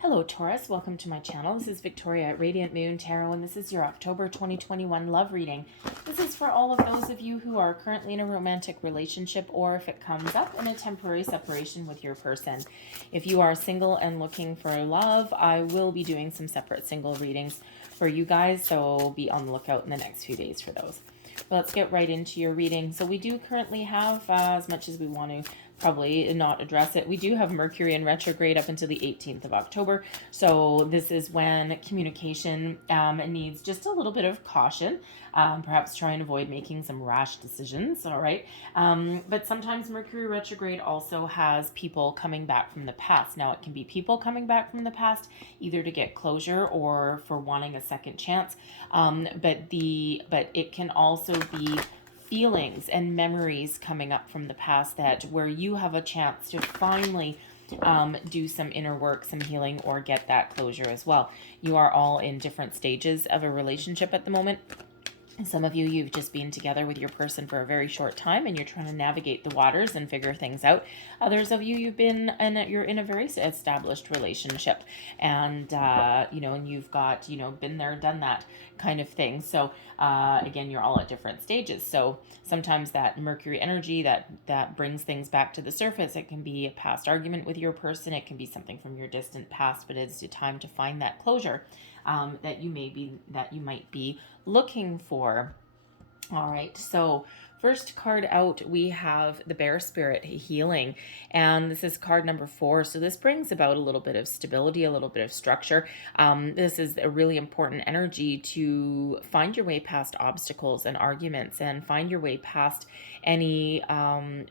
Hello Taurus, welcome to my channel. This is Victoria at Radiant Moon Tarot, and this is your October 2021 love reading. This is for all of those of you who are currently in a romantic relationship, or if it comes up, in a temporary separation with your person. If you are single and looking for love, I will be doing some separate single readings for you guys, so be on the lookout in the next few days for those. But let's get right into your reading. So we do currently have, as much as we want to probably not address it, we do have Mercury in retrograde up until the 18th of October. So this is when communication needs just a little bit of caution. Perhaps try and avoid making some rash decisions, all right? But sometimes Mercury retrograde also has people coming back from the past. Now, it can be people coming back from the past, either to get closure or for wanting a second chance. But it can also be feelings and memories coming up from the past that where you have a chance to finally do some inner work, some healing, or get that closure as well. You are all in different stages of a relationship at the moment. Some of you, you've just been together with your person for a very short time and you're trying to navigate the waters and figure things out. Others of you, you're in a very established relationship, and and you've got, been there, done that kind of thing. So again, you're all at different stages. So sometimes that Mercury energy that brings things back to the surface. It can be a past argument with your person. It can be something from your distant past, but it's time to find that closure that you might be looking for. All right, so first card out, we have the Bear Spirit Healing, and this is card number 4. So this brings about a little bit of stability, a little bit of structure. This is a really important energy to find your way past obstacles and arguments, and find your way past any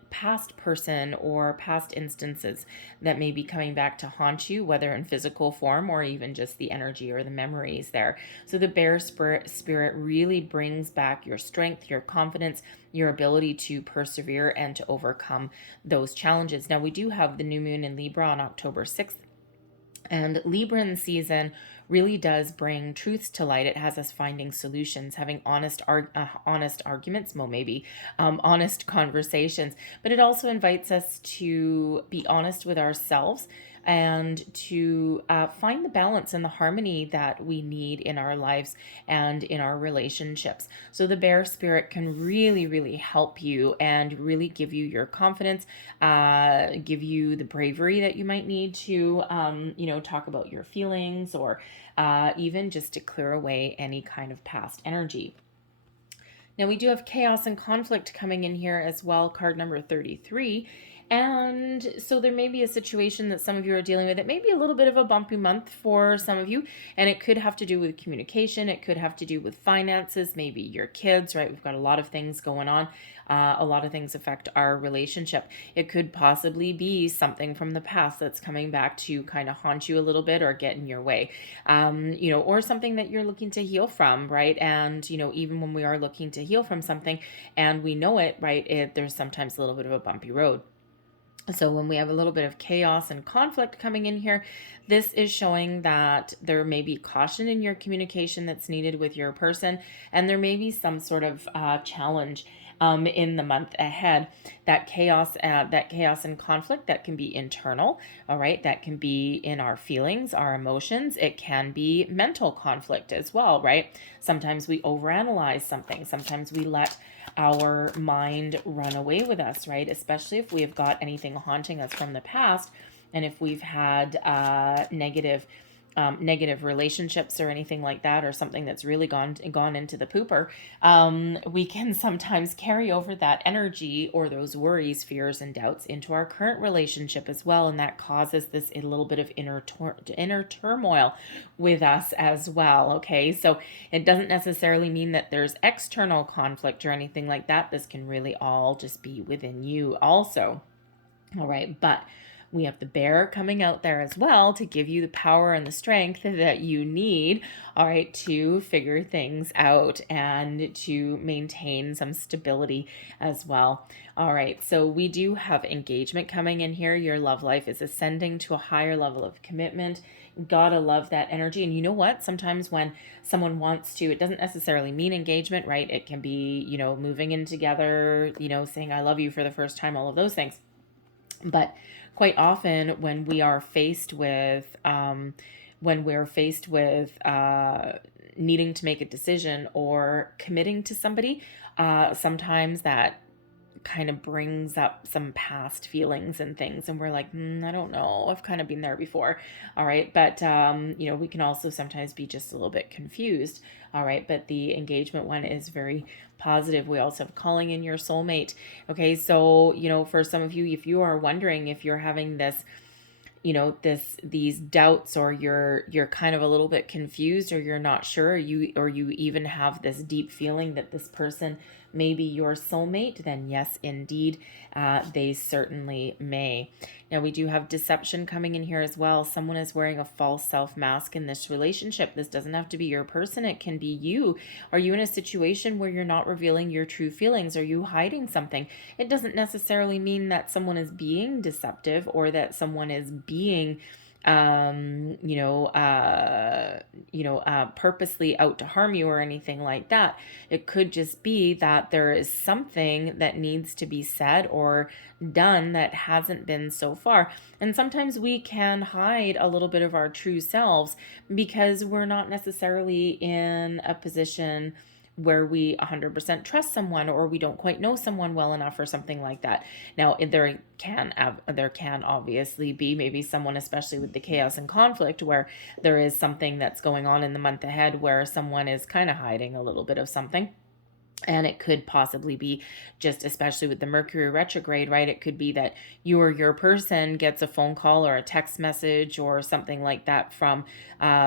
past person or past instances that may be coming back to haunt you, whether in physical form or even just the energy or the memories there. So the Bear Spirit really brings back your strength, your confidence, your ability to persevere and to overcome those challenges. Now, we do have the new moon in Libra on October 6th, and Libran season really does bring truths to light. It has us finding solutions, having honest arguments, well, maybe honest conversations, but it also invites us to be honest with ourselves and to find the balance and the harmony that we need in our lives and in our relationships. So the Bear Spirit can really, really help you and really give you your confidence, give you the bravery that you might need to, talk about your feelings, or even just to clear away any kind of past energy. Now, we do have chaos and conflict coming in here as well, card number 33. And so there may be a situation that some of you are dealing with. It may be a little bit of a bumpy month for some of you, and it could have to do with communication. It could have to do with finances, maybe your kids, right? We've got a lot of things going on. A lot of things affect our relationship. It could possibly be something from the past that's coming back to kind of haunt you a little bit or get in your way, or something that you're looking to heal from, right? And, even when we are looking to heal from something and we know it, right, there's sometimes a little bit of a bumpy road. So when we have a little bit of chaos and conflict coming in here, this is showing that there may be caution in your communication that's needed with your person, and there may be some sort of challenge in the month ahead. That chaos and conflict, that can be internal, all right? That can be in our feelings, our emotions. It can be mental conflict as well, right? Sometimes we overanalyze something. Sometimes we let our mind run away with us, right? Especially if we have got anything haunting us from the past, and if we've had negative relationships or anything like that, or something that's really gone into the pooper, we can sometimes carry over that energy or those worries, fears, and doubts into our current relationship as well, and that causes this a little bit of inner turmoil with us as well. Okay, so it doesn't necessarily mean that there's external conflict or anything like that. This can really all just be within you also. All right, but we have the bear coming out there as well to give you the power and the strength that you need, all right, to figure things out and to maintain some stability as well. All right, so we do have engagement coming in here. Your love life is ascending to a higher level of commitment. Gotta love that energy. And you know what? Sometimes when someone wants to, it doesn't necessarily mean engagement, right? It can be, moving in together, saying I love you for the first time, all of those things. But quite often when we are faced with, needing to make a decision or committing to somebody, sometimes that kind of brings up some past feelings and things, and we're like, I don't know, I've kind of been there before. All right, but we can also sometimes be just a little bit confused. All right, but the engagement one is very positive. We also have calling in your soulmate. Okay, so for some of you, if you are wondering if you're having this, these doubts, or you're kind of a little bit confused, or you're not sure, or you even have this deep feeling that this person may be your soulmate, then yes, indeed, they certainly may. Now, we do have deception coming in here as well. Someone is wearing a false self mask in this relationship. This doesn't have to be your person. It can be you. Are you in a situation where you're not revealing your true feelings? Are you hiding something? It doesn't necessarily mean that someone is being deceptive, or that someone is being purposely out to harm you or anything like that. It could just be that there is something that needs to be said or done that hasn't been so far. And sometimes we can hide a little bit of our true selves because we're not necessarily in a position where we 100% trust someone, or we don't quite know someone well enough, or something like that. Now, there can obviously be maybe someone, especially with the chaos and conflict, where there is something that's going on in the month ahead where someone is kind of hiding a little bit of something. And it could possibly be just, especially with the Mercury retrograde, right? It could be that you or your person gets a phone call or a text message or something like that from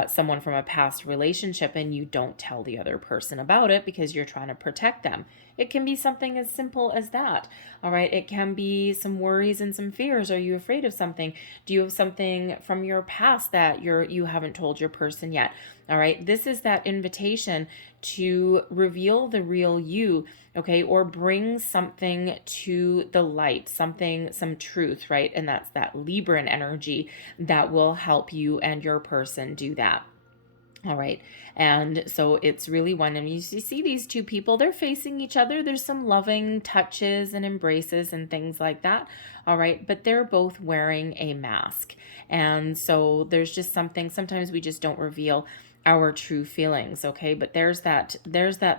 someone from a past relationship, and you don't tell the other person about it because you're trying to protect them. It can be something as simple as that. All right. It can be some worries and some fears. Are you afraid of something? Do you have something from your past that you haven't told your person yet? All right. This is that invitation to reveal the real you, okay, or bring something to the light, some truth, right? And that's that Libran energy that will help you and your person do that. All right. And so it's really one. And you see these two people, they're facing each other. There's some loving touches and embraces and things like that. All right. But they're both wearing a mask. And so there's just something, sometimes we just don't reveal our true feelings. Okay. But there's that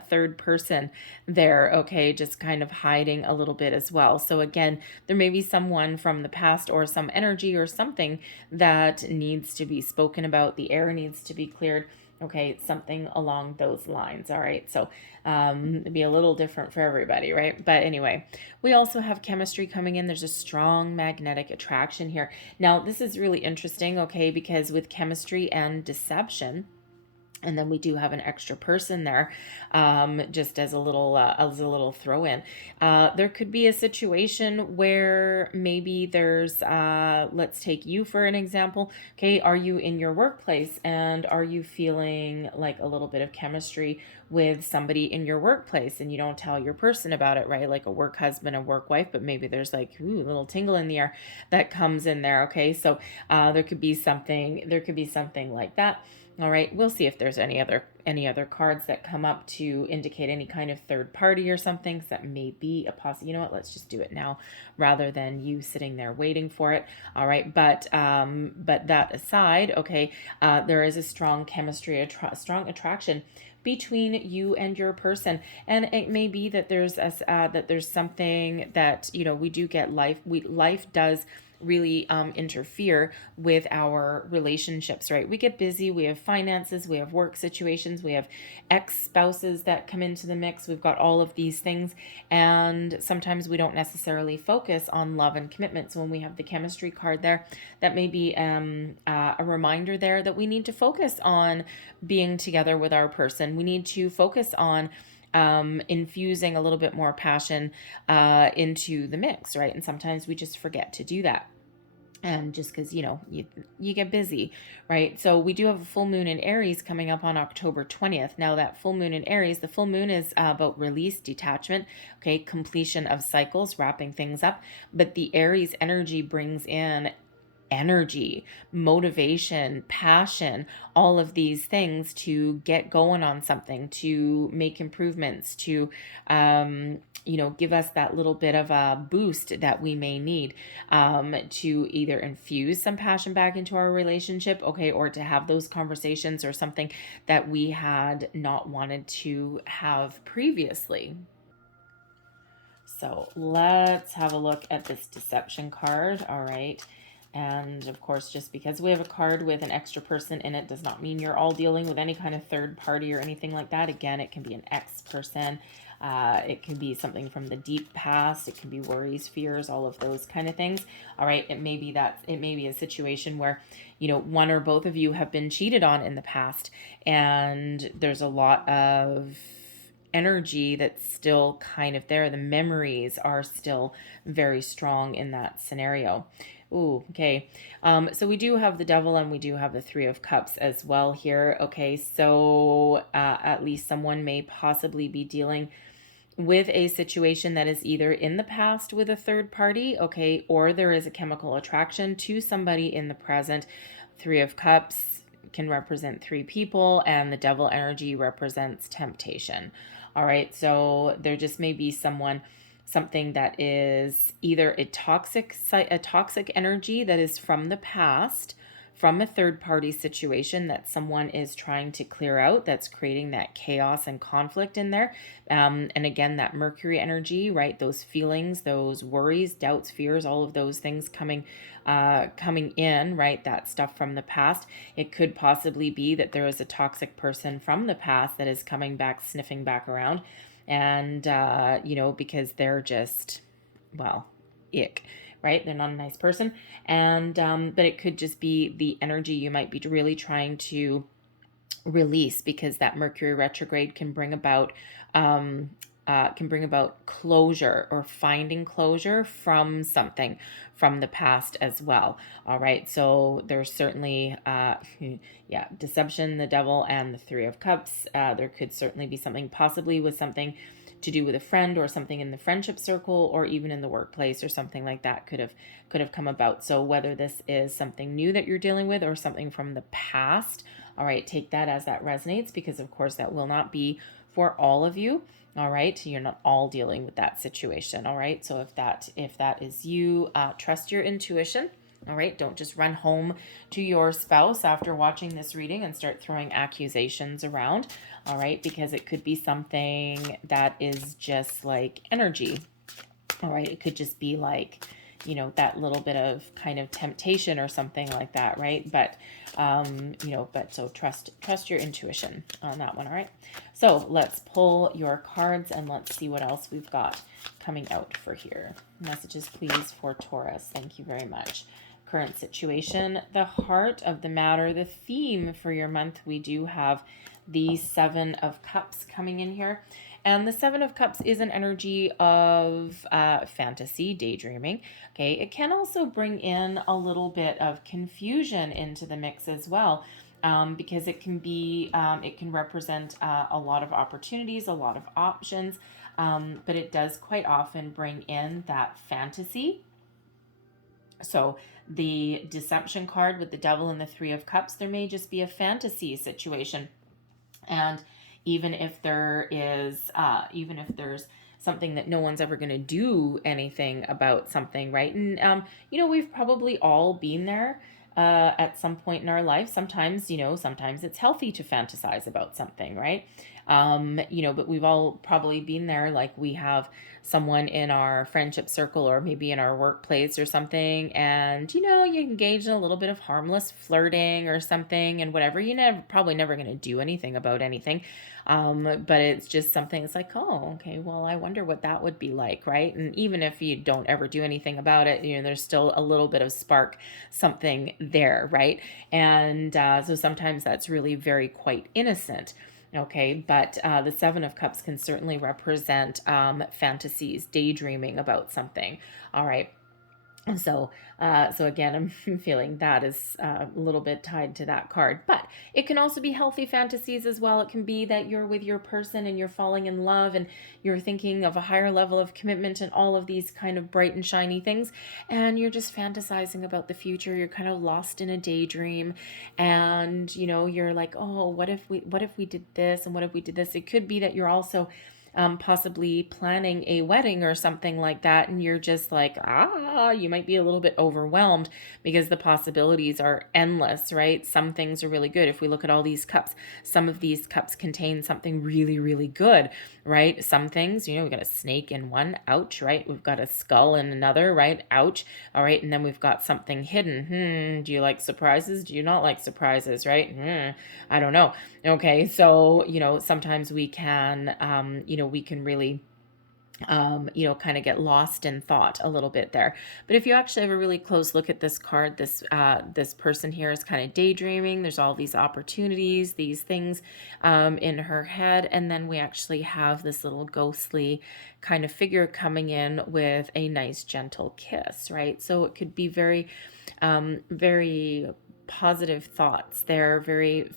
third person there. Okay. Just kind of hiding a little bit as well. So again, there may be someone from the past or some energy or something that needs to be spoken about. The air needs to be cleared. Okay, something along those lines. All right, so it'd be a little different for everybody, right? But anyway, we also have chemistry coming in. There's a strong magnetic attraction here. Now, this is really interesting, okay, because with chemistry and deception, and then we do have an extra person there, just as a little throw in. There could be a situation where maybe there's, let's take you for an example. Okay, are you in your workplace and are you feeling like a little bit of chemistry with somebody in your workplace, and you don't tell your person about it, right? Like a work husband, a work wife, but maybe there's like a little tingle in the air that comes in there. Okay, so there could be something like that. All right, we'll see if there's any other cards that come up to indicate any kind of third party or something. So that may be a possibility. You know what? Let's just do it now rather than you sitting there waiting for it. All right, but that aside, okay, there is a strong chemistry, strong attraction between you and your person, and it may be that there's something that we do get life does really interfere with our relationships, right? We get busy, we have finances, we have work situations, we have ex-spouses that come into the mix, we've got all of these things, and sometimes we don't necessarily focus on love and commitment. So when we have the chemistry card there, that may be a reminder there that we need to focus on being together with our person. We need to focus on infusing a little bit more passion into the mix, right? And sometimes we just forget to do that. And just because, you get busy, right? So we do have a full moon in Aries coming up on October 20th. Now that full moon in Aries, the full moon is about release, detachment, okay, completion of cycles, wrapping things up. But the Aries energy brings in energy, motivation, passion, all of these things to get going on something, to make improvements, to, give us that little bit of a boost that we may need, to either infuse some passion back into our relationship, okay, or to have those conversations or something that we had not wanted to have previously. So let's have a look at this deception card. All right. And of course, just because we have a card with an extra person in it does not mean you're all dealing with any kind of third party or anything like that. Again, it can be an ex person. It can be something from the deep past. It can be worries, fears, all of those kind of things. All right. It may be a situation where, one or both of you have been cheated on in the past, and there's a lot of energy that's still kind of there. The memories are still very strong in that scenario. Ooh, okay. So we do have the Devil and we do have the Three of Cups as well here. Okay, so at least someone may possibly be dealing with a situation that is either in the past with a third party, okay, or there is a chemical attraction to somebody in the present. Three of Cups can represent three people, and the Devil energy represents temptation. All right, so there just may be something that is either a toxic energy that is from the past, from a third party situation that someone is trying to clear out, that's creating that chaos and conflict in there. And again, that Mercury energy, right? Those feelings, those worries, doubts, fears, all of those things coming in, right? That stuff from the past. It could possibly be that there is a toxic person from the past that is coming back, sniffing back around. And, because they're just, well, ick, right? They're not a nice person. And, but it could just be the energy you might be really trying to release, because that Mercury retrograde can bring about closure, or finding closure from something from the past as well. All right. So there's certainly, deception, the Devil, and the Three of Cups. There could certainly be something, possibly with something to do with a friend, or something in the friendship circle, or even in the workplace, or something like that could have come about. So whether this is something new that you're dealing with or something from the past, all right, take that as that resonates, because of course that will not be for all of you. All right, you're not all dealing with that situation. All right, so if that is you, trust your intuition. All right, don't just run home to your spouse after watching this reading and start throwing accusations around. All right, because it could be something that is just like energy. All right, it could just be like, that little bit of kind of temptation or something like that, right? But, so trust your intuition on that one, all right? So let's pull your cards and let's see what else we've got coming out for here. Messages, please, for Taurus. Thank you very much. Current situation, the heart of the matter, the theme for your month. We do have the Seven of Cups coming in here. And the Seven of Cups is an energy of fantasy, daydreaming. Okay, it can also bring in a little bit of confusion into the mix as well, because it can represent a lot of opportunities, a lot of options, but it does quite often bring in that fantasy. So the deception card with the Devil and the Three of Cups, there may just be a fantasy situation. And even if there's something that no one's ever going to do anything about something, right? And, we've probably all been there at some point in our life. Sometimes it's healthy to fantasize about something, right? But we've all probably been there. Like, we have someone in our friendship circle, or maybe in our workplace or something, and you engage in a little bit of harmless flirting or something, and whatever, probably never going to do anything about anything, but it's just something. It's like, oh, okay, well, I wonder what that would be like, right? And even if you don't ever do anything about it, there's still a little bit of spark, something there, right? And so sometimes that's really very quite innocent. Okay, but the Seven of Cups can certainly represent fantasies, daydreaming about something. All right. So, so again, I'm feeling that is a little bit tied to that card, but it can also be healthy fantasies as well. It can be that you're with your person and you're falling in love and you're thinking of a higher level of commitment and all of these kind of bright and shiny things. And you're just fantasizing about the future. You're kind of lost in a daydream and, you're like, oh, what if we did this? And what if we did this? It could be that you're also possibly planning a wedding or something like that, and you're just like, you might be a little bit overwhelmed because the possibilities are endless, right? Some things are really good. If we look at all these cups, some of these cups contain something really, really good, right? Some things, we got a snake in one, ouch, right? We've got a skull in another, right? Ouch. All right. And then we've got something hidden. Do you like surprises? Do you not like surprises, right? I don't know. Okay. So, sometimes we can, we can really kind of get lost in thought a little bit there. But if you actually have a really close look at this card, this person here is kind of daydreaming. There's all these opportunities, these things in her head, and then we actually have this little ghostly kind of figure coming in with a nice gentle kiss, right? So it could be very, very positive thoughts. They're very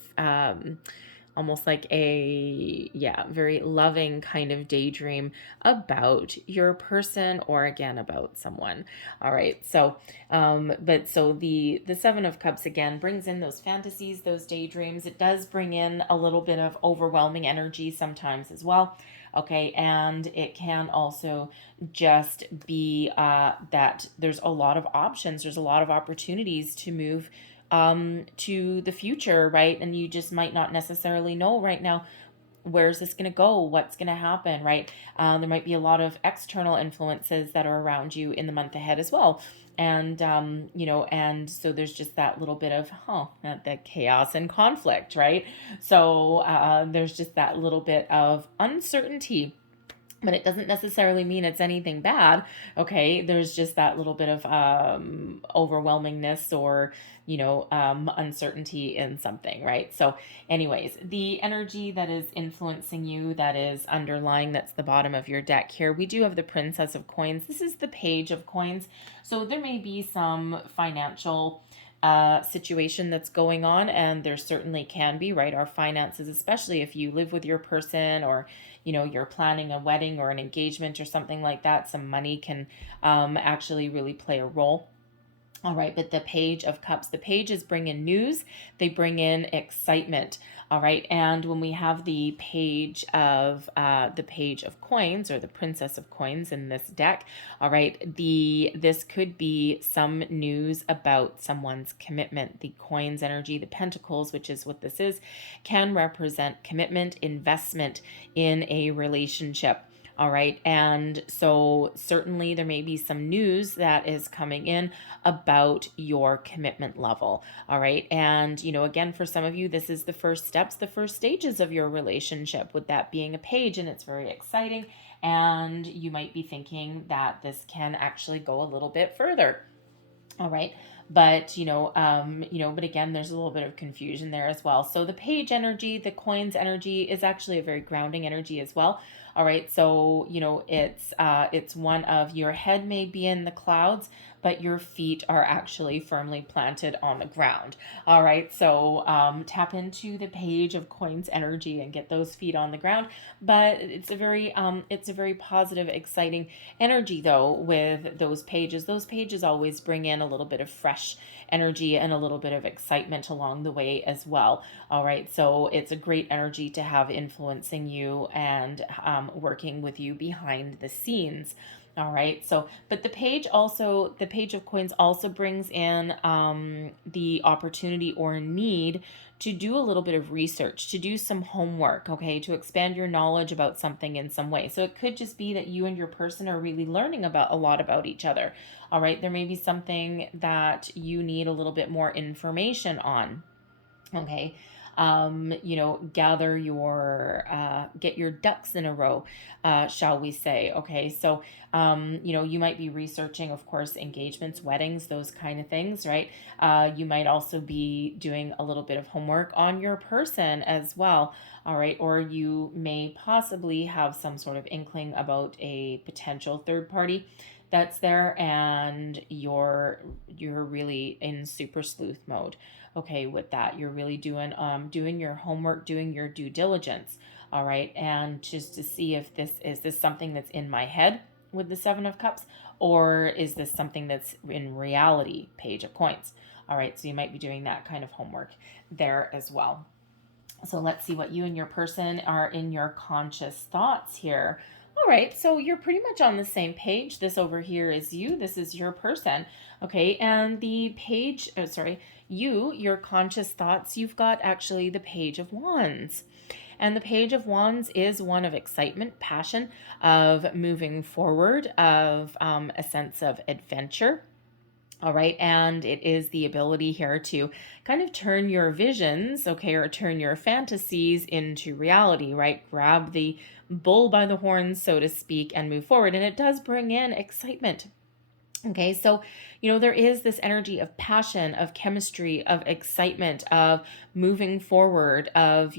almost like a very loving kind of daydream about your person or again about someone. All right, so but so the Seven of Cups again brings in those fantasies, those daydreams. It does bring in a little bit of overwhelming energy sometimes as well. Okay, and it can also just be that there's a lot of options, there's a lot of opportunities to move to the future, right? And you just might not necessarily know right now, where's this going to go? What's going to happen, right? There might be a lot of external influences that are around you in the month ahead as well. And, and so there's just that little bit of, that chaos and conflict, right? So there's just that little bit of uncertainty, but it doesn't necessarily mean it's anything bad. Okay, there's just that little bit of overwhelmingness or uncertainty in something, right? So anyways, the energy that is influencing you, that is underlying, that's the bottom of your deck here, we do have the Princess of Coins. This is the Page of Coins. So there may be some financial situation that's going on, and there certainly can be, right? Our finances, especially if you live with your person or you're planning a wedding or an engagement or something like that, some money can actually really play a role. All right, but the Page of Cups, the pages bring in news, they bring in excitement. All right, and when we have the Page of Coins or the Princess of Coins in this deck, all right, this could be some news about someone's commitment. The Coins energy, the Pentacles, which is what this is, can represent commitment, investment in a relationship. All right. And so certainly there may be some news that is coming in about your commitment level. All right. And, again, for some of you, this is the first steps, the first stages of your relationship, with that being a page, and it's very exciting. And you might be thinking that this can actually go a little bit further. All right. But, but again, there's a little bit of confusion there as well. So the Page energy, the Coins energy is actually a very grounding energy as well. All right. So, it's one of, your head may be in the clouds, but your feet are actually firmly planted on the ground. All right. So, tap into the Page of Coins energy and get those feet on the ground. But it's a very positive, exciting energy though with those pages. Those pages always bring in a little bit of fresh energy and a little bit of excitement along the way as well. All right. So it's a great energy to have influencing you and working with you behind the scenes. All right. So, but the Page of Coins also brings in the opportunity or need to do a little bit of research, to do some homework, okay, to expand your knowledge about something in some way. So it could just be that you and your person are really learning about a lot about each other. All right. There may be something that you need a little bit more information on. Okay. Gather get your ducks in a row, shall we say. Okay. So, you might be researching, of course, engagements, weddings, those kind of things, right? You might also be doing a little bit of homework on your person as well. All right. Or you may possibly have some sort of inkling about a potential third party that's there, and you're really in super sleuth mode. Okay, with that, you're really doing your homework, doing your due diligence. All right, and just to see if this something that's in my head with the Seven of Cups, or is this something that's in reality, Page of Coins. All right, so you might be doing that kind of homework there as well. So let's see what you and your person are in your conscious thoughts here. All right, so you're pretty much on the same page. This over here is you. This is your person. Okay, and the page, your conscious thoughts, you've got actually the Page of Wands. And the Page of Wands is one of excitement, passion, of moving forward, of a sense of adventure. All right, and it is the ability here to kind of turn your visions, okay, or turn your fantasies into reality, right? Grab the bull by the horns, so to speak, and move forward. And it does bring in excitement. Okay, so, there is this energy of passion, of chemistry, of excitement, of moving forward, of,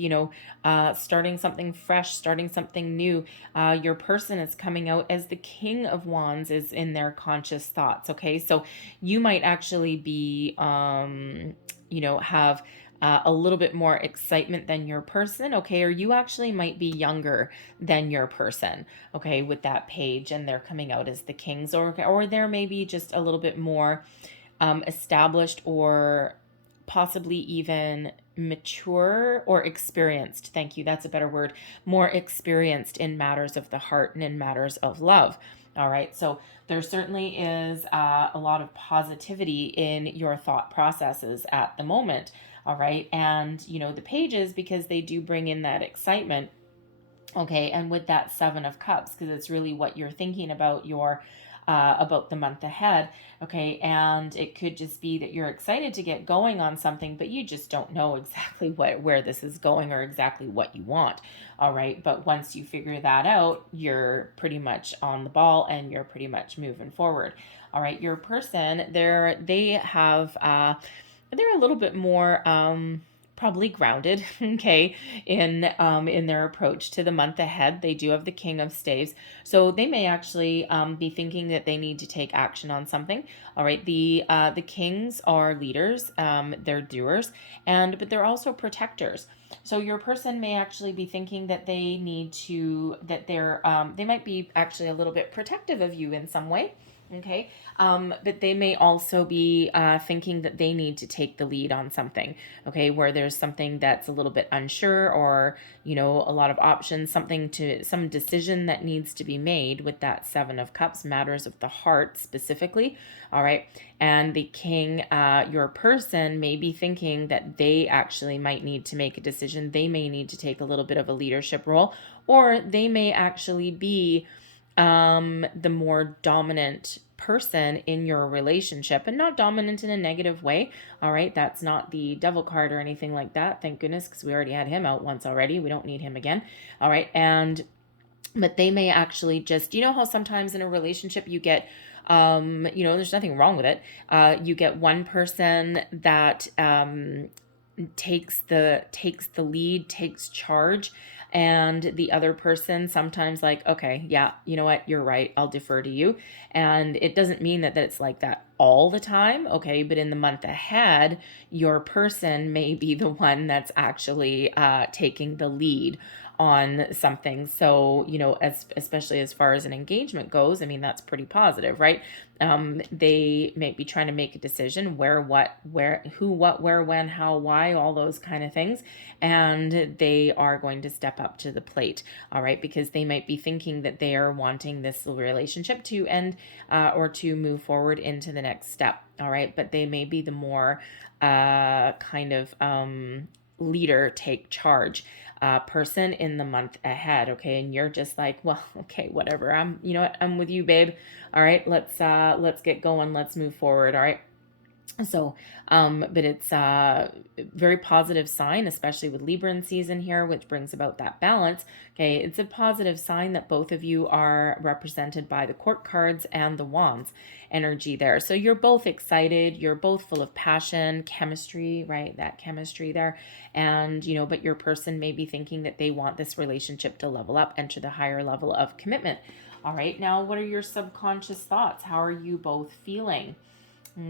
starting something fresh, starting something new. Your person is coming out as the King of Wands is in their conscious thoughts. Okay, so you might actually be, have a little bit more excitement than your person, okay, or you actually might be younger than your person, okay, with that page, and they're coming out as the kings, or they're maybe just a little bit more established, or possibly even mature or experienced. Thank you, that's a better word. More experienced in matters of the heart and in matters of love. All right, so there certainly is a lot of positivity in your thought processes at the moment. All right, and the pages, because they do bring in that excitement. Okay, and with that Seven of Cups, because it's really what you're thinking about about the month ahead. Okay, and it could just be that you're excited to get going on something, but you just don't know exactly where this is going or exactly what you want. All right, but once you figure that out, you're pretty much on the ball and you're pretty much moving forward. All right, your person, they have they're a little bit more probably grounded, okay, in their approach to the month ahead. They do have the King of Staves, so they may actually be thinking that they need to take action on something. All right, the kings are leaders, they're doers, but they're also protectors. So your person may actually be thinking that they they might be actually a little bit protective of you in some way. Okay, but they may also be thinking that they need to take the lead on something, okay, where there's something that's a little bit unsure, or, a lot of options, some decision that needs to be made with that Seven of Cups, matters of the heart specifically. All right, and the King, your person may be thinking that they actually might need to make a decision. They may need to take a little bit of a leadership role, or they may actually be the more dominant person in your relationship, and not dominant in a negative way. All right, that's not the devil card or anything like that, thank goodness, because we already had him out once already. We don't need him again. All right, but they may actually just, how sometimes in a relationship you get there's nothing wrong with it, you get one person that takes the lead, takes charge, and the other person sometimes like, okay, yeah, you know what, you're right, I'll defer to you. And it doesn't mean that it's like that all the time, okay, but in the month ahead, your person may be the one that's actually taking the lead on something. So, especially as far as an engagement goes, I mean, that's pretty positive, right? They may be trying to make a decision where, who, what, where, when, how, why, all those kind of things. And they are going to step up to the plate, all right, because they might be thinking that they are wanting this relationship to end or to move forward into the next step, all right, but they may be the more kind of leader, take charge person in the month ahead, okay, and you're just like, well, okay, whatever, I'm with you, babe. All right, let's get going, let's move forward. All right. So, but it's a very positive sign, especially with Libra in season here, which brings about that balance. Okay, it's a positive sign that both of you are represented by the court cards and the wands energy there. So you're both excited, you're both full of passion, chemistry, right? That chemistry there. And, but your person may be thinking that they want this relationship to level up, enter the higher level of commitment. All right, now what are your subconscious thoughts? How are you both feeling?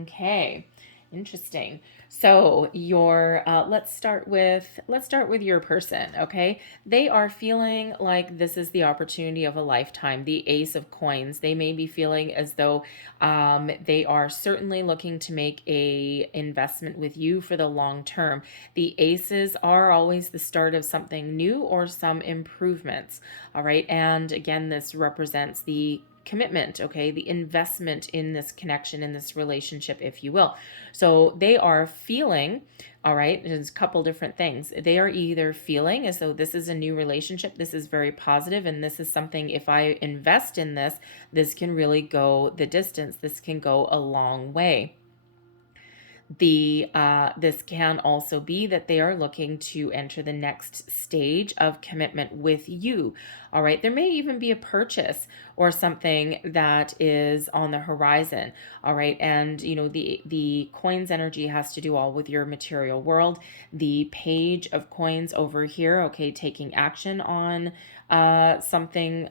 Okay, interesting. So your let's start with your person. Okay, they are feeling like this is the opportunity of a lifetime. The Ace of Coins. They may be feeling as though they are certainly looking to make a investment with you for the long term. The Aces are always the start of something new or some improvements. All right, and again, this represents the commitment, okay, the investment in this connection, in this relationship, if you will. So they are feeling, all right, there's a couple different things. They are either feeling as though this is a new relationship, this is very positive, and this is something, if I invest in this, this can really go the distance, this can go a long way. This can also be that they are looking to enter the next stage of commitment with you. All right, there may even be a purchase or something that is on the horizon. All right, and you know, the coins energy has to do all with your material world. The Page of Coins over here, okay, taking action on something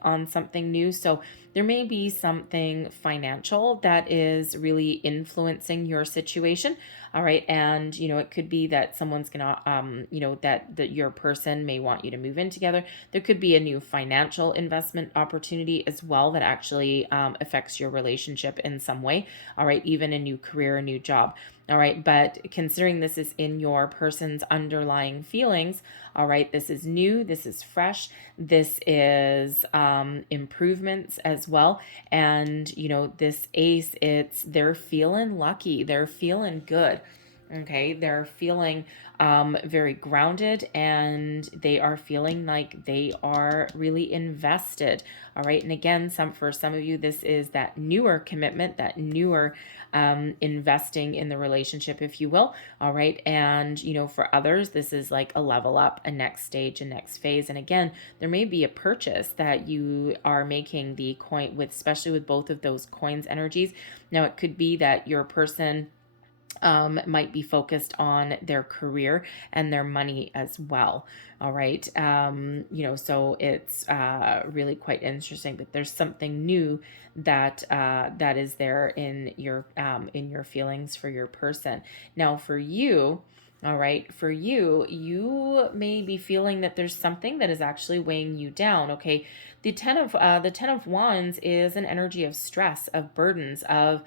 new. So there may be something financial that is really influencing your situation. All right, and you know, it could be that someone's gonna you know, that your person may want you to move in together. There could be a new financial investment opportunity as well that actually affects your relationship in some way. All right, even a new career, a new job. All right, but considering this is in your person's underlying feelings, all right, this is new, this is fresh, this is improvements as well. And, you know, this Ace, they're feeling lucky, they're feeling good. Okay, they're feeling very grounded, and they are feeling like they are really invested. All right, and again, for some of you, this is that newer commitment, that newer investing in the relationship, if you will. All right, and you know, for others, this is like a level up, a next stage, a next phase. And again, there may be a purchase that you are making the coin with, especially with both of those coins energies. Now, it could be that your person might be focused on their career and their money as well. All right. You know, so it's really quite interesting, but there's something new that that is there in your feelings for your person. Now, for you, all right, for you, you may be feeling that there's something that is actually weighing you down. Okay, the Ten of Wands is an energy of stress, of burdens, of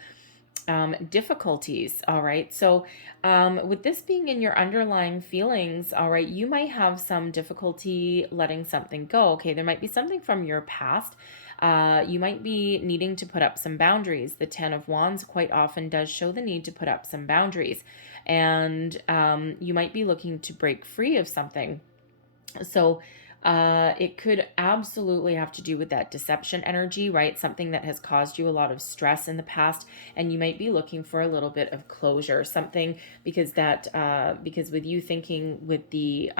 difficulties. All right. So, with this being in your underlying feelings, all right, you might have some difficulty letting something go. Okay. There might be something from your past. You might be needing to put up some boundaries. The Ten of Wands quite often does show the need to put up some boundaries. And you might be looking to break free of something. So, it could absolutely have to do with that deception energy, right? Something that has caused you a lot of stress in the past, and you might be looking for a little bit of closure, something because with you thinking with the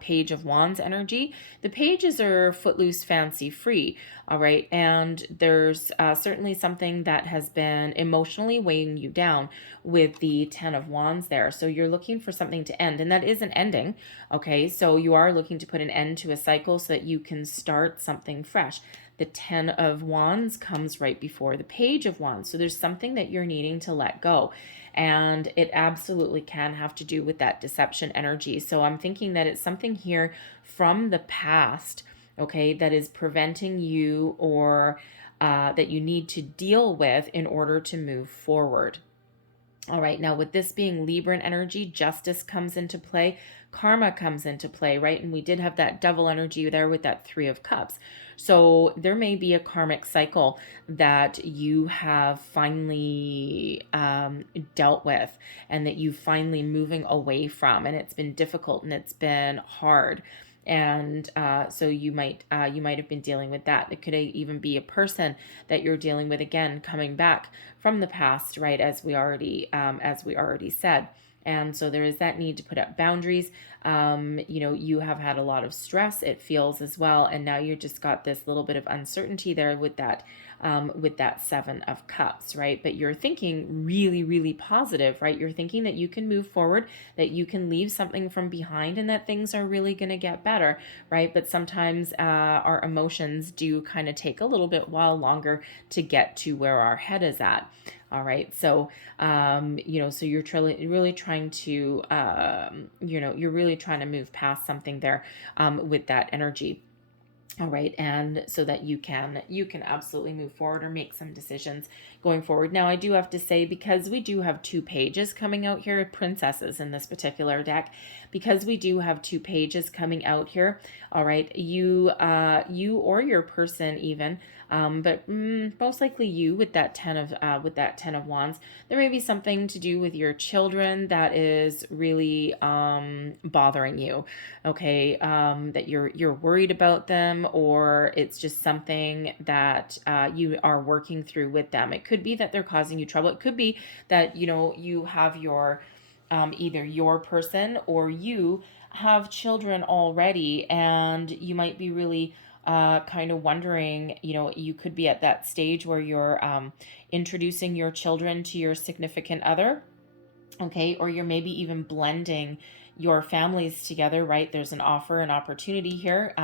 Page of Wands energy, the pages are footloose, fancy free. All right, and there's certainly something that has been emotionally weighing you down with the Ten of Wands there. So you're looking for something to end, and that is an ending. Okay, so you are looking to put an end to a cycle so that you can start something fresh. The Ten of Wands comes right before the Page of Wands. So there's something that you're needing to let go. And it absolutely can have to do with that deception energy. So I'm thinking that it's something here from the past, okay, that is preventing you or that you need to deal with in order to move forward. All right, now with this being Libran energy, justice comes into play, karma comes into play, right? And we did have that devil energy there with that Three of Cups. So there may be a karmic cycle that you have finally dealt with, and that you finally moving away from, and it's been difficult and it's been hard. And so you might have been dealing with that. It could even be a person that you're dealing with, again, coming back from the past, right? As we already said. And so there is that need to put up boundaries. You have had a lot of stress, it feels as well. And now you just got this little bit of uncertainty there with that Seven of Cups, right? But you're thinking really, really positive, right? You're thinking that you can move forward, that you can leave something from behind, and that things are really going to get better, right? But sometimes our emotions do kind of take a little bit while longer to get to where our head is at. All right. So, so you're really trying to, you're really trying to move past something there with that energy. All right. And so that you can absolutely move forward or make some decisions going forward. Now, I do have to say, because we do have 2 pages coming out here, princesses in this particular deck, because we do have 2 pages coming out here. All right. You or your person even, but most likely you with that 10 of Wands, there may be something to do with your children that is really bothering you. Okay. That you're worried about them, or it's just something that you are working through with them. It could be that they're causing you trouble. It could be that, you have your, either your person or you have children already, and you might be really kind of wondering, you could be at that stage where you're introducing your children to your significant other. Okay. Or you're maybe even blending your families together, right? There's an opportunity here.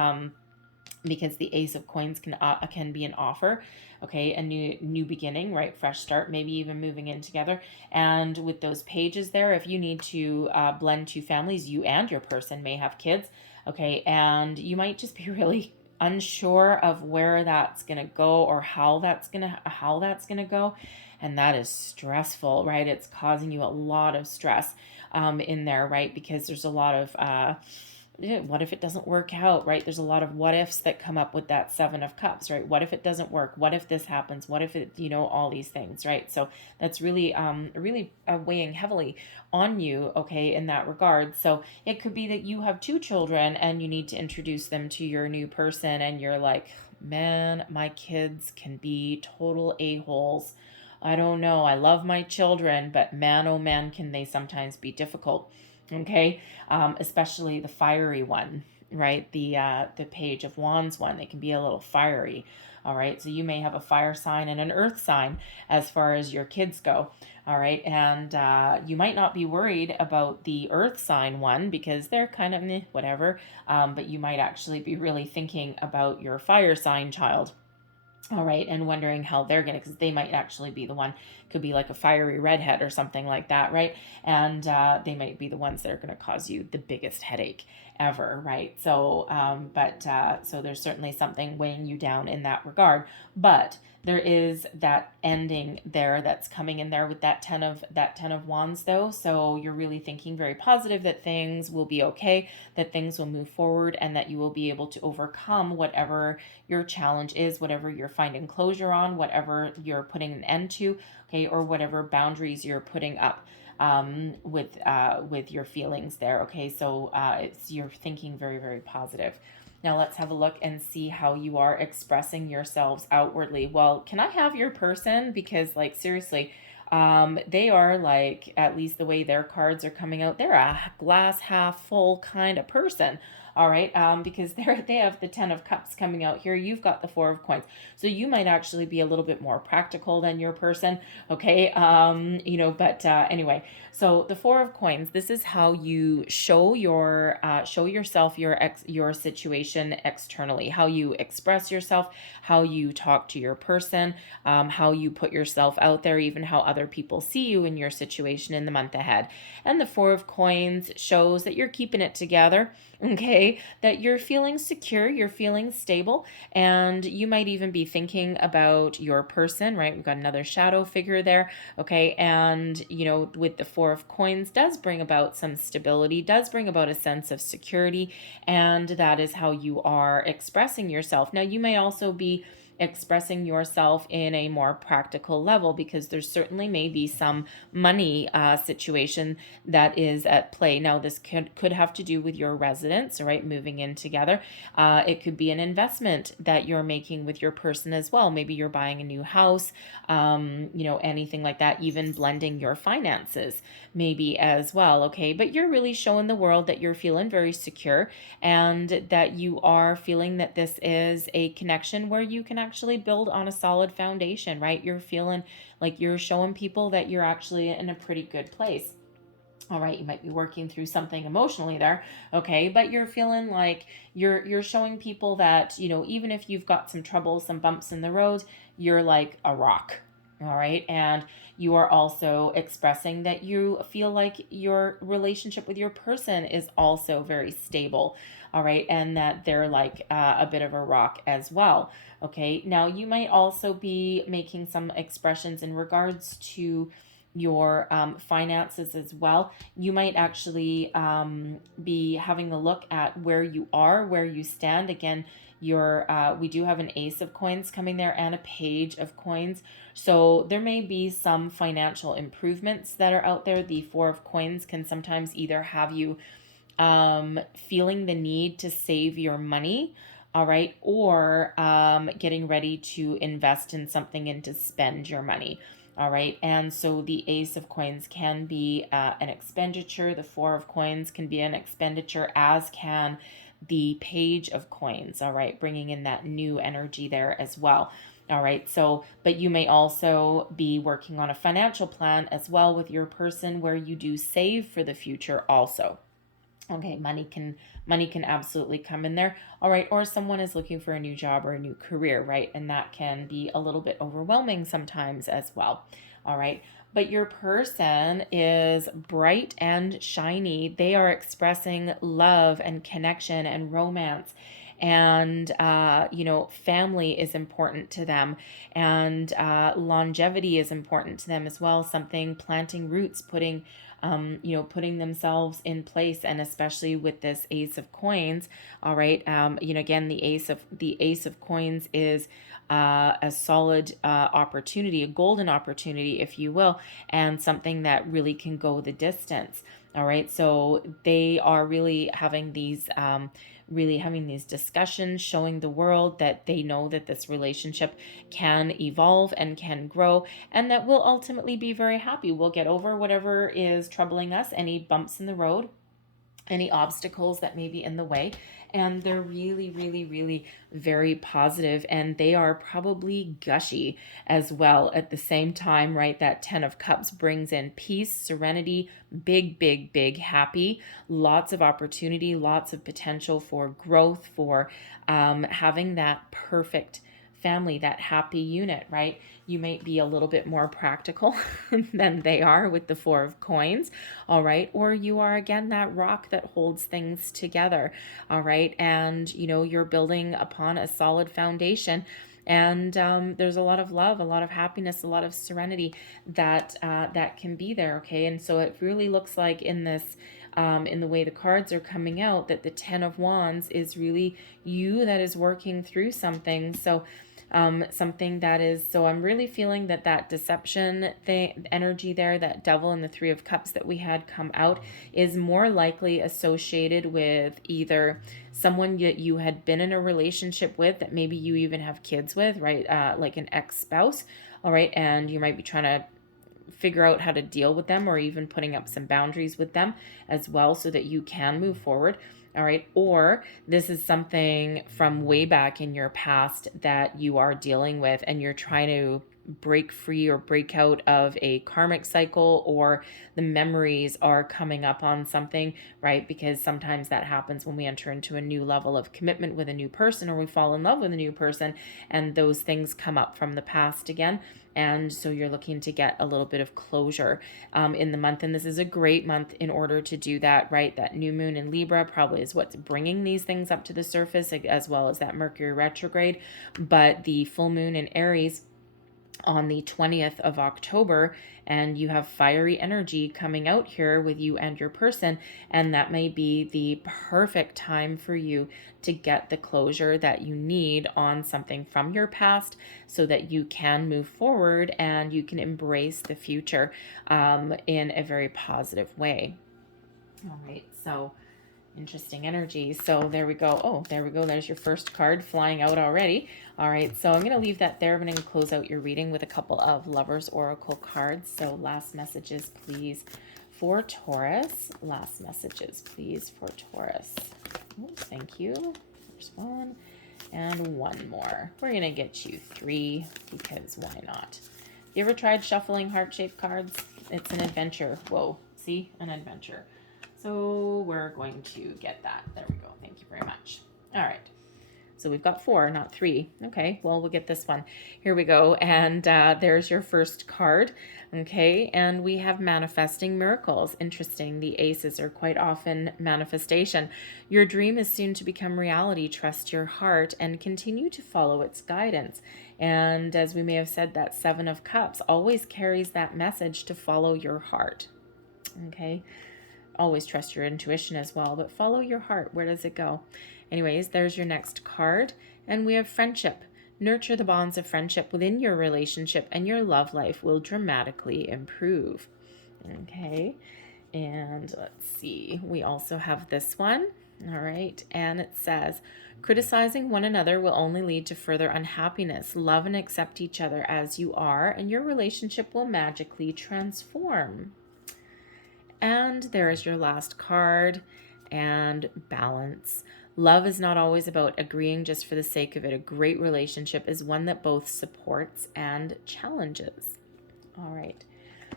Because the Ace of Coins can be an offer, okay, a new beginning, right, fresh start, maybe even moving in together. And with those pages there, if you need to blend 2 families, you and your person may have kids, okay, and you might just be really unsure of where that's gonna go or how that's gonna go, and that is stressful, right? It's causing you a lot of stress in there, right? Because there's a lot of what if it doesn't work out, right? There's a lot of what ifs that come up with that 7 of Cups, right? What if it doesn't work? What if this happens? What if it, all these things, right? So that's really, weighing heavily on you, okay, in that regard. So it could be that you have 2 children and you need to introduce them to your new person, and you're like, man, my kids can be total a-holes. I don't know. I love my children, but man, oh man, can they sometimes be difficult. Okay. Especially the fiery one, right? The Page of Wands one, they can be a little fiery. All right. So you may have a fire sign and an earth sign as far as your kids go. All right. And you might not be worried about the earth sign one because they're kind of whatever. But you might actually be really thinking about your fire sign child. All right, and wondering how they're going to, because they might actually be the one, could be like a fiery redhead or something like that, right? And they might be the ones that are going to cause you the biggest headache ever, right? So, so there's certainly something weighing you down in that regard, but there is that ending there that's coming in there with that 10 of Wands though. So you're really thinking very positive that things will be okay, that things will move forward, and that you will be able to overcome whatever your challenge is, whatever you're finding closure on, whatever you're putting an end to, okay, or whatever boundaries you're putting up with your feelings there. Okay, so you're thinking very, very positive. Now let's have a look and see how you are expressing yourselves outwardly. Well, can I have your person? Because like seriously, they are like, at least the way their cards are coming out, they're a glass half full kind of person. All right. Because they have the 10 of Cups coming out here. You've got the 4 of Coins. So you might actually be a little bit more practical than your person. Okay. But anyway, so the 4 of Coins, this is how you show yourself, your situation externally, how you express yourself, how you talk to your person, how you put yourself out there, even how other people see you in your situation in the month ahead. And the 4 of Coins shows that you're keeping it together. Okay, that you're feeling secure, you're feeling stable, and you might even be thinking about your person, right? We've got another shadow figure there, okay? And, with the 4 of Coins does bring about some stability, does bring about a sense of security, and that is how you are expressing yourself. Now, you may also be expressing yourself in a more practical level, because there certainly may be some money situation that is at play. Now, this could have to do with your residence, right? Moving in together. It could be an investment that you're making with your person as well. Maybe you're buying a new house, anything like that, even blending your finances maybe as well, okay? But you're really showing the world that you're feeling very secure and that you are feeling that this is a connection where you can actually build on a solid foundation, right? You're feeling like you're showing people that you're actually in a pretty good place. All right, you might be working through something emotionally there, okay, but you're feeling like you're showing people that, you know, even if you've got some trouble, some bumps in the road, you're like a rock. All right, and you are also expressing that you feel like your relationship with your person is also very stable. All right, and that they're like a bit of a rock as well. Okay, now you might also be making some expressions in regards to your finances as well. You might actually be having a look at where you are, where you stand. Again, we do have an ace of coins coming there and a page of coins. So there may be some financial improvements that are out there. The four of coins can sometimes either have you feeling the need to save your money, all right, or getting ready to invest in something and to spend your money. All right, and so the ace of coins can be an expenditure. The four of coins can be an expenditure, as can the page of coins. All right, bringing in that new energy there as well. All right, so, but you may also be working on a financial plan as well with your person where you do save for the future also. Okay, money can absolutely come in there. All right, or someone is looking for a new job or a new career, right? And that can be a little bit overwhelming sometimes as well. All right, but your person is bright and shiny. They are expressing love and connection and romance, and family is important to them, and longevity is important to them as well. Something planting roots, putting themselves in place, and especially with this ace of coins. All right, again, the ace of coins is a solid opportunity, a golden opportunity, if you will, and something that really can go the distance. All right, so they are really having these discussions, showing the world that they know that this relationship can evolve and can grow, and that we'll ultimately be very happy. We'll get over whatever is troubling us, any bumps in the road, any obstacles that may be in the way. And they're really, really, really very positive, and they are probably gushy as well at the same time, right? That 10 of Cups brings in peace, serenity, big, big, big happy, lots of opportunity, lots of potential for growth, for having that perfect family, that happy unit, right? You might be a little bit more practical than they are with the four of coins, all right? Or you are, again, that rock that holds things together, all right? And, you're building upon a solid foundation. And there's a lot of love, a lot of happiness, a lot of serenity that can be there, okay? And so it really looks like in this, in the way the cards are coming out, that the 10 of Wands is really you that is working through something. So I'm really feeling that deception energy there, that devil and the 3 of Cups that we had come out, is more likely associated with either someone that you had been in a relationship with, that maybe you even have kids with, right? Like an ex-spouse, all right? And you might be trying to figure out how to deal with them, or even putting up some boundaries with them as well, so that you can move forward. All right. Or this is something from way back in your past that you are dealing with, and you're trying to break free or break out of a karmic cycle, or the memories are coming up on something, right? Because sometimes that happens when we enter into a new level of commitment with a new person, or we fall in love with a new person, and those things come up from the past again. And so you're looking to get a little bit of closure in the month. And this is a great month in order to do that, right? That new moon in Libra probably is what's bringing these things up to the surface, as well as that Mercury retrograde. But the full moon in Aries on the 20th of October, and you have fiery energy coming out here with you and your person, and that may be the perfect time for you to get the closure that you need on something from your past, so that you can move forward and you can embrace the future in a very positive way. All right, so interesting energy. So there we go. Oh, there we go. There's your first card flying out already. All right, so I'm going to leave that there. I'm going to close out your reading with a couple of Lovers Oracle cards. So last messages, please, for Taurus. Last messages, please, for Taurus. Oh, thank you. There's one. And one more. We're going to get you 3 because why not? You ever tried shuffling heart-shaped cards? It's an adventure. Whoa. See? An adventure. So we're going to get that. There we go. Thank you very much. All right. So we've got 4, not 3. Okay, well, we'll get this one. Here we go. And there's your first card. Okay, and we have manifesting miracles. Interesting. The aces are quite often manifestation. Your dream is soon to become reality. Trust your heart and continue to follow its guidance. And as we may have said, that 7 of Cups always carries that message to follow your heart. Okay, always trust your intuition as well, but follow your heart. Where does it go? Anyways, there's your next card. And we have friendship. Nurture the bonds of friendship within your relationship and your love life will dramatically improve. Okay. And let's see. We also have this one. All right. And it says, criticizing one another will only lead to further unhappiness. Love and accept each other as you are, and your relationship will magically transform. And there is your last card, and balance. Love is not always about agreeing just for the sake of it. A great relationship is one that both supports and challenges. All right.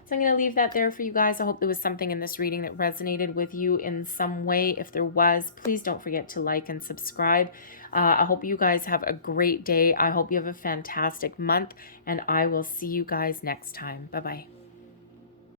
So I'm going to leave that there for you guys. I hope there was something in this reading that resonated with you in some way. If there was, please don't forget to like and subscribe. I hope you guys have a great day. I hope you have a fantastic month, and I will see you guys next time. Bye-bye.